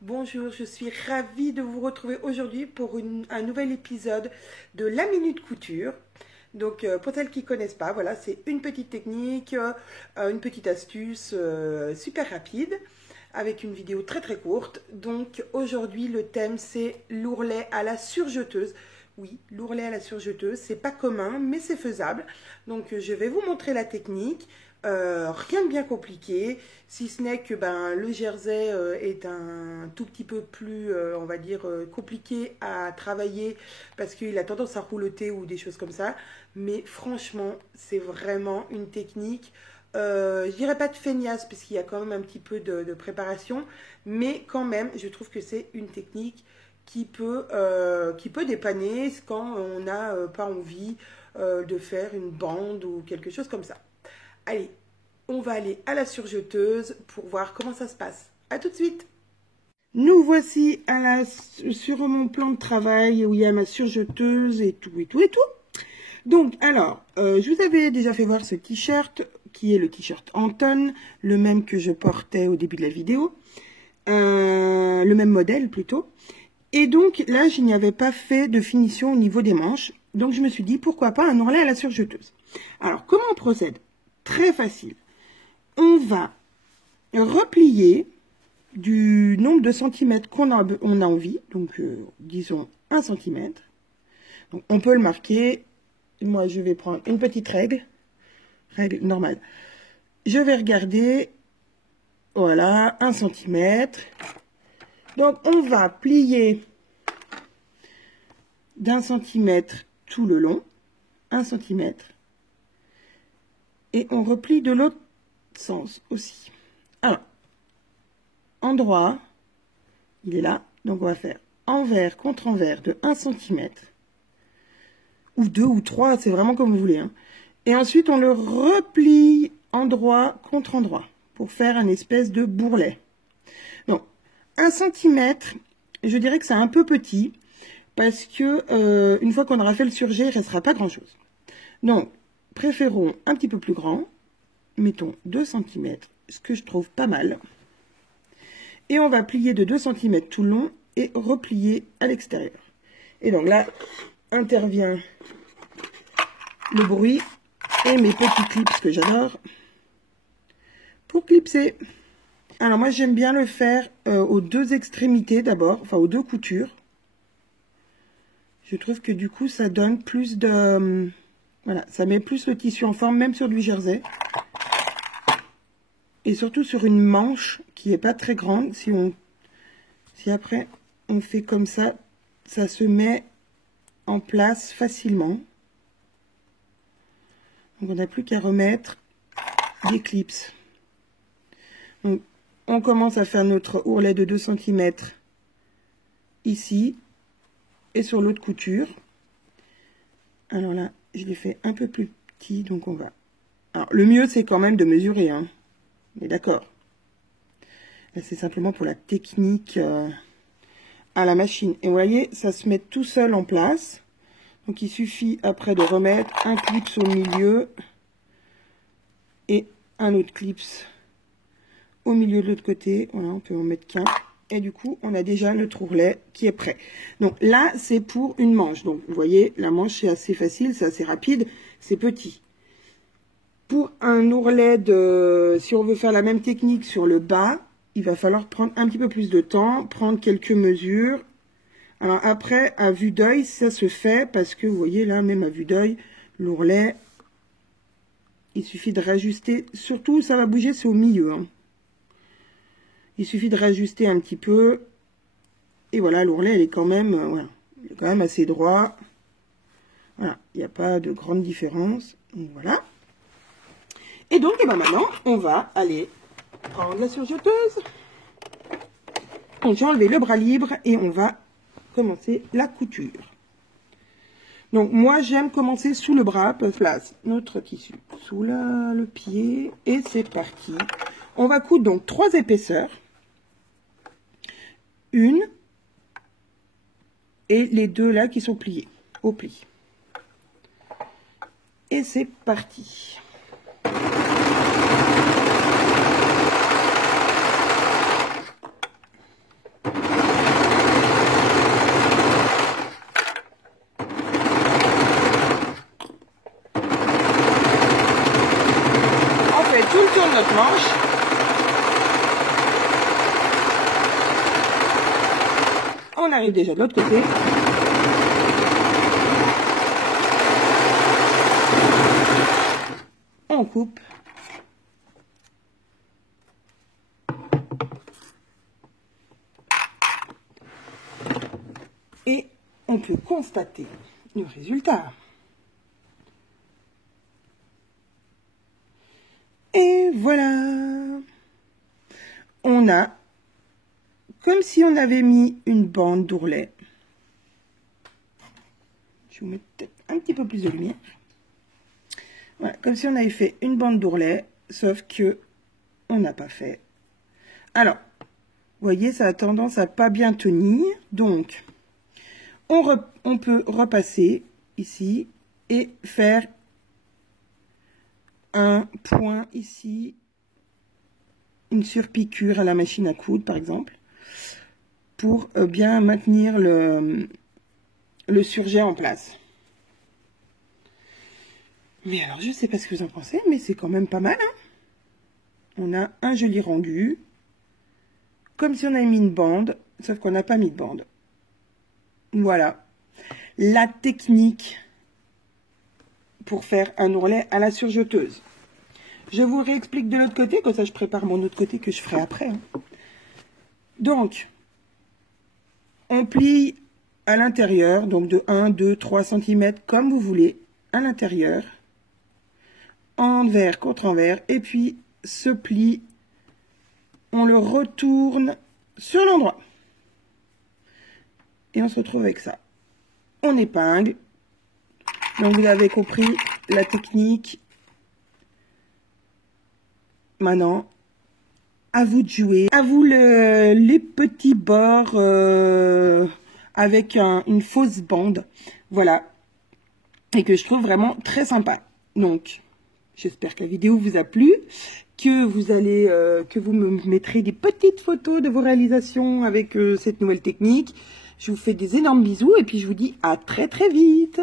Bonjour, je suis ravie de vous retrouver aujourd'hui pour un nouvel épisode de la Minute Couture. Donc pour celles qui ne connaissent pas, voilà, c'est une petite technique, une petite astuce super rapide avec une vidéo très très courte. Donc aujourd'hui le thème c'est l'ourlet à la surjeteuse. Oui, l'ourlet à la surjeteuse, c'est pas commun mais c'est faisable. Donc je vais vous montrer la technique. Rien de bien compliqué, si ce n'est que le jersey est un tout petit peu plus, on va dire, compliqué à travailler parce qu'il a tendance à roulotter ou des choses comme ça. Mais franchement, c'est vraiment une technique, je dirais pas de feignasse parce qu'il y a quand même un petit peu de préparation, mais quand même, je trouve que c'est une technique qui peut dépanner quand on n'a pas envie de faire une bande ou quelque chose comme ça. Allez, on va aller à la surjeteuse pour voir comment ça se passe. A tout de suite. Nous voici sur mon plan de travail où il y a ma surjeteuse et tout. Donc, alors, je vous avais déjà fait voir ce t-shirt qui est le t-shirt Anton, le même que je portais au début de la vidéo. Le même modèle plutôt. Et donc là, je n'y avais pas fait de finition au niveau des manches. Donc, je me suis dit, pourquoi pas un ourlet à la surjeteuse. Alors, comment on procède ? Très facile. On va replier du nombre de centimètres qu'on a envie, donc disons 1 cm. Donc on peut le marquer. Moi, je vais prendre une petite règle normale. Je vais regarder, voilà, 1 cm. Donc on va plier d'1 centimètre tout le long, 1 cm. Et on replie de l'autre sens aussi. Alors, endroit, il est là. Donc, on va faire envers contre envers de 1 cm. Ou 2 ou 3, c'est vraiment comme vous voulez. Hein. Et ensuite, on le replie endroit contre endroit pour faire un espèce de bourrelet. Donc, 1 cm, je dirais que c'est un peu petit parce que une fois qu'on aura fait le surjet, il ne restera pas grand-chose. Donc, préférons un petit peu plus grand, mettons 2 cm, ce que je trouve pas mal. Et on va plier de 2 cm tout le long et replier à l'extérieur. Et donc là, intervient le bruit et mes petits clips que j'adore pour clipser. Alors moi, j'aime bien le faire aux deux extrémités d'abord, enfin aux deux coutures. Je trouve que du coup, ça donne plus de... Voilà, ça met plus le tissu en forme, même sur du jersey. Et surtout sur une manche qui n'est pas très grande. Si après on fait comme ça, ça se met en place facilement. Donc on n'a plus qu'à remettre des clips. Donc on commence à faire notre ourlet de 2 cm ici et sur l'autre couture. Alors là, je l'ai fait un peu plus petit, donc on va... Alors, le mieux, c'est quand même de mesurer, hein. Mais d'accord. Là, c'est simplement pour la technique à la machine. Et vous voyez, ça se met tout seul en place. Donc, il suffit après de remettre un clip au milieu et un autre clip au milieu de l'autre côté. Voilà, on peut en mettre qu'un. Et du coup, on a déjà notre ourlet qui est prêt. Donc là, c'est pour une manche. Donc, vous voyez, la manche, c'est assez facile, c'est assez rapide, c'est petit. Pour un ourlet si on veut faire la même technique sur le bas, il va falloir prendre un petit peu plus de temps, prendre quelques mesures. Alors après, à vue d'œil, ça se fait parce que, vous voyez, là, même à vue d'œil, l'ourlet, il suffit de rajuster. Surtout, ça va bouger, c'est au milieu, hein. Il suffit de rajuster un petit peu. Et voilà, l'ourlet, il est quand même, voilà, il est quand même assez droit. Voilà, il n'y a pas de grande différence. Donc voilà. Et donc, maintenant, on va aller prendre la surjeteuse. Donc, j'ai enlevé le bras libre et on va commencer la couture. Donc, moi, j'aime commencer sous le bras. Place notre tissu sous le pied. Et c'est parti. On va coudre donc 3 épaisseurs. Une et les deux là qui sont pliés au pli. Et c'est parti. On arrive déjà de l'autre côté. On coupe. Et on peut constater le résultat. Et voilà. On a, comme si on avait mis une bande d'ourlet. Je vais vous mettre peut-être un petit peu plus de lumière. Voilà, comme si on avait fait une bande d'ourlet, sauf que on n'a pas fait. Alors, vous voyez, ça a tendance à pas bien tenir. Donc, on peut repasser ici et faire un point ici, une surpiqûre à la machine à coudre, par exemple, pour bien maintenir le surjet en place. Mais alors, je ne sais pas ce que vous en pensez, mais c'est quand même pas mal, hein. On a un joli rendu, comme si on avait mis une bande, sauf qu'on n'a pas mis de bande. Voilà, la technique pour faire un ourlet à la surjeteuse. Je vous réexplique de l'autre côté, comme ça je prépare mon autre côté que je ferai après, hein. Donc, on plie à l'intérieur, donc de 1, 2, 3 cm, comme vous voulez, à l'intérieur, envers contre envers, et puis ce pli, on le retourne sur l'endroit. Et on se retrouve avec ça. On épingle. Donc vous avez compris la technique. Maintenant, à vous de jouer. À vous les petits bords avec une fausse bande. Voilà. Et que je trouve vraiment très sympa. Donc, j'espère que la vidéo vous a plu. Que vous me mettrez des petites photos de vos réalisations avec cette nouvelle technique. Je vous fais des énormes bisous et puis je vous dis à très très vite.